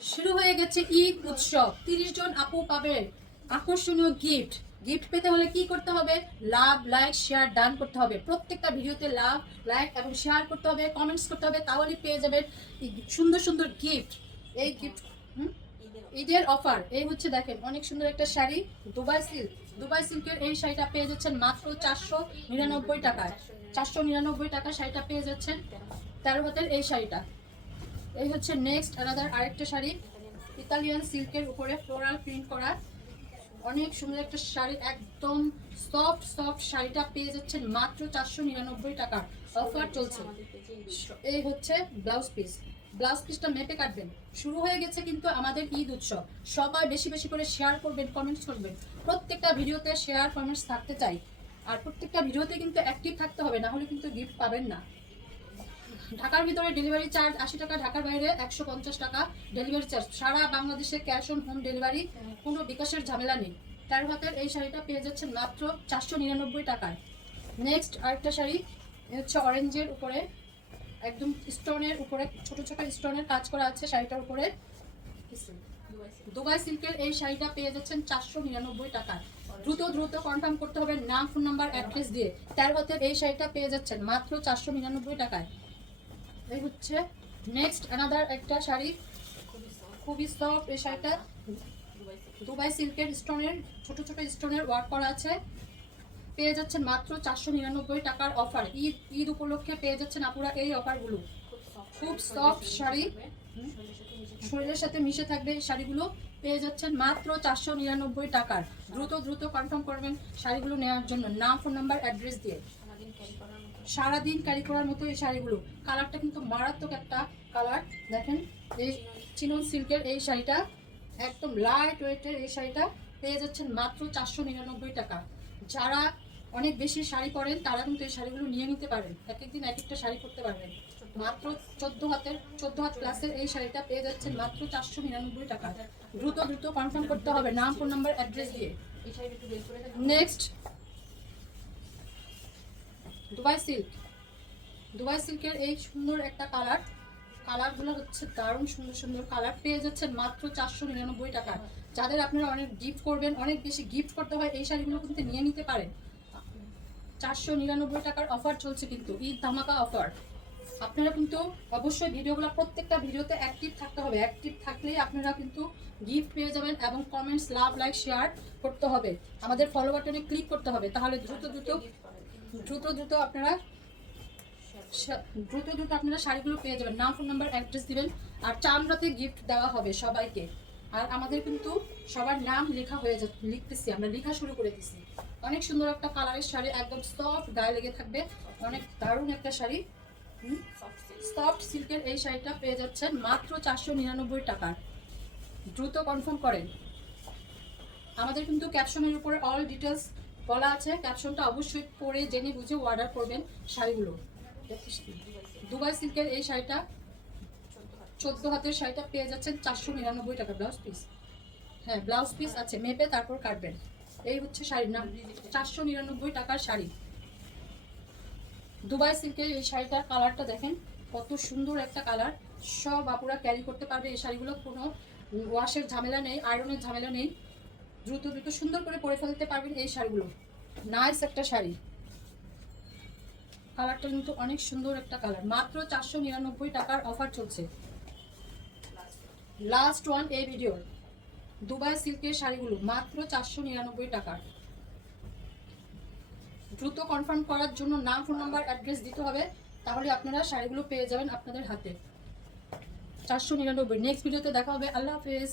শুরু হয়ে গেছে ঈদ উৎসব। 30 জন আপু পাবে আকর্ষণীয় গিফট। গিফট পেতে হলে কি করতে হবে? লাভ, লাইক, শেয়ার ডান করতে হবে। প্রত্যেকটা ভিডিওতে লাভ, লাইক এবং শেয়ার করতে হবে, কমেন্টস করতে হবে, তাহলে পেয়ে যাবেন সুন্দর সুন্দর গিফট। এই গিফট ঈদের অফার এই হচ্ছে, দেখেন অনেক সুন্দর একটা শাড়ি, দুবাই সিল্ক। দুবাই সিল্কের এই শাড়িটা পেয়ে যাচ্ছেন মাত্র 499 টাকায়। 499 টাকা শাড়িটা পেয়ে যাচ্ছেন। 13 হাতের এই শাড়িটা। এই হচ্ছে নেক্সট আলাদা আরেকটা শাড়ি, ইতালিয়ান সিল্কের উপরে ফ্লোরাল প্রিন্ট করা অনেক সুন্দর একটা শাড়ি, একদম সফট সফট শাড়িটা পেয়ে যাচ্ছেন মাত্র 499 টাকা। অফার চলছে। এই হচ্ছে ব্লাউজ পিস। ব্লাউজ পিসটা মেপে কাটবেন। শুরু হয়ে গেছে কিন্তু আমাদের ঈদ উৎসব। সবাই বেশি বেশি করে শেয়ার করবেন, কমেন্টস করবেন। প্রত্যেকটা ভিডিওতে শেয়ার কমেন্টস থাকতে চাই। আর প্রত্যেকটা ভিডিওতে কিন্তু অ্যাক্টিভ থাকতে হবে, না হলে কিন্তু গিফট পাবেন না। ঢাকার ভিতরে ডেলিভারি চার্জ 80 টাকা, ঢাকার বাইরে 150 টাকা ডেলিভারি চার্জ। সারা বাংলাদেশে ক্যাশ অন হোম ডেলিভারি, কোনো বিকাশের ঝামেলা নেই। 13 হাতের এই শাড়িটা পেয়ে যাচ্ছেন মাত্র 499 টাকায়। নেক্সট আরেকটা শাড়ি, হচ্ছে অরেঞ্জের উপরে একদম স্টোনের উপরে ছোট ছোট স্টোনের কাজ করা আছে শাড়িটার উপরে। দুবাই সিল্কের এই শাড়িটা পেয়ে যাচ্ছেন 499 টাকায়। দ্রুত দ্রুত কনফার্ম করতে হবে নাম, ফোন নাম্বার, অ্যাড্রেস দিয়ে। 13 হাতের এই শাড়িটা পেয়ে যাচ্ছেন মাত্র 499 টাকায়। এই হচ্ছে নেক্সট আনাদার একটা শাড়ি, খুবই সফট। এই শাড়িটা দুবাই সিল্কের স্টোনের ছোট ছোট স্টোনের ওয়ার্ক করা আছে, পেয়ে যাচ্ছেন মাত্র 499 টাকার অফার। ঈদ ঈদ উপলক্ষে পেয়ে যাচ্ছেন আপুরা এই অফারগুলো। খুব সফট শাড়ি, শরীরের সাথে মিশে থাকবে এই শাড়িগুলো, পেয়ে যাচ্ছেন মাত্র 499 টাকার। দ্রুত দ্রুত কনফার্ম করবেন শাড়িগুলো নেওয়ার জন্য নাম, ফোন নাম্বার, অ্যাড্রেস দিয়ে। সারাদিন ক্যারি করার মতো এই শাড়িগুলো। কালারটা কিন্তু মারাত্মক একটা কালার। দেখেন এই চিনন সিল্কের এই শাড়িটা, একদম লাইট ওয়েটের এই শাড়িটা পেয়ে যাচ্ছেন মাত্র 499 টাকা। যারা অনেক বেশি শাড়ি পরেন তারা কিন্তু এই শাড়িগুলো নিয়ে নিতে পারেন, এক একদিন এক একটা শাড়ি পরতে পারবেন। মাত্র 14 হাত প্লাসের এই শাড়িটা পেয়ে যাচ্ছেন মাত্র 499 টাকা। দ্রুত দ্রুত কনফার্ম করতে হবে নাম, ফোন নাম্বার, অ্যাড্রেস দিয়ে। Next Dubai silk. দুবাই সিল্কের এই সুন্দর একটা কালার, কালারগুলো হচ্ছে দারুণ সুন্দর সুন্দর কালার, পেয়ে যাচ্ছেন মাত্র 499 টাকা। যাদের আপনারা অনেক গিফট করবেন, অনেক বেশি গিফট করতে হয়, এই শাড়িগুলো কিন্তু নিয়ে নিতে পারেন। 499 টাকার অফার চলছে কিন্তু, ঈদ ধামাকা অফার। আপনারা কিন্তু অবশ্যই ভিডিওগুলো প্রত্যেকটা ভিডিওতে অ্যাক্টিভ থাকতে হবে। অ্যাক্টিভ থাকলেই আপনারা কিন্তু গিফট পেয়ে যাবেন। এবং কমেন্টস, লাভ, লাইক, শেয়ার করতে হবে, আমাদের ফলো বাটনে ক্লিক করতে হবে, তাহলে দ্রুত দ্রুত দ্রুত দ্রুত আপনারা শাড়িগুলো পেয়ে যাবেন। নাম, ফোন নাম্বার, অ্যাড্রেস দিবেন। আর চামড়াতে গিফট দেওয়া হবে সবাইকে। আর আমাদের কিন্তু সবার নাম লেখা হয়ে লিখতেছি, আমরা লেখা শুরু করে দিচ্ছি। অনেক সুন্দর একটা কালারের শাড়ি, একদম সফট, গায়ে লেগে থাকবে, অনেক দারুণ একটা শাড়ি। সফট সিল্কের এই শাড়িটা পেয়ে যাচ্ছেন মাত্র 499 টাকার। দ্রুত কনফার্ম করেন। আমাদের কিন্তু ক্যাপশনের উপরে অল ডিটেলস বলা আছে, ক্যাপশনটা অবশ্যই পড়ে জেনে বুঝে অর্ডার করবেন শাড়িগুলো। দুবাই সিল্কের এই শাড়িটা 14 হাতের শাড়িটা পেয়ে যাচ্ছেন 499 টাকা। ব্লাউজ পিস, হ্যাঁ ব্লাউজ পিস আছে, মেপে তারপর কাটবেন। এই হচ্ছে শাড়ির নাম, 499 টাকার শাড়ি। দুবাই সিল্কের এই শাড়িটার কালারটা দেখেন কত সুন্দর একটা কালার। সব আপুরা ক্যারি করতে পারবে এই শাড়িগুলো, কোনো ওয়াশের ঝামেলা নেই, আয়রনের ঝামেলা নেই। দ্রুত দ্রুত সুন্দর করে পরে ফেলতে পারবেন এই শাড়িগুলো। নাইস একটা শাড়ি, কালারটা কিন্তু অনেক সুন্দর একটা কালার। মাত্র 499 টাকার অফার চলছে। লাস্ট ওয়ান এই ভিডিওর, দুবাই সিল্কের শাড়িগুলো মাত্র 499 টাকার। দ্রুত কনফার্ম করার জন্য নাম, ফোন নাম্বার, অ্যাড্রেস দিতে হবে, তাহলে আপনারা শাড়িগুলো পেয়ে যাবেন আপনাদের হাতে। 499। নেক্সট ভিডিওতে দেখা হবে। আল্লাহ হাফেজ।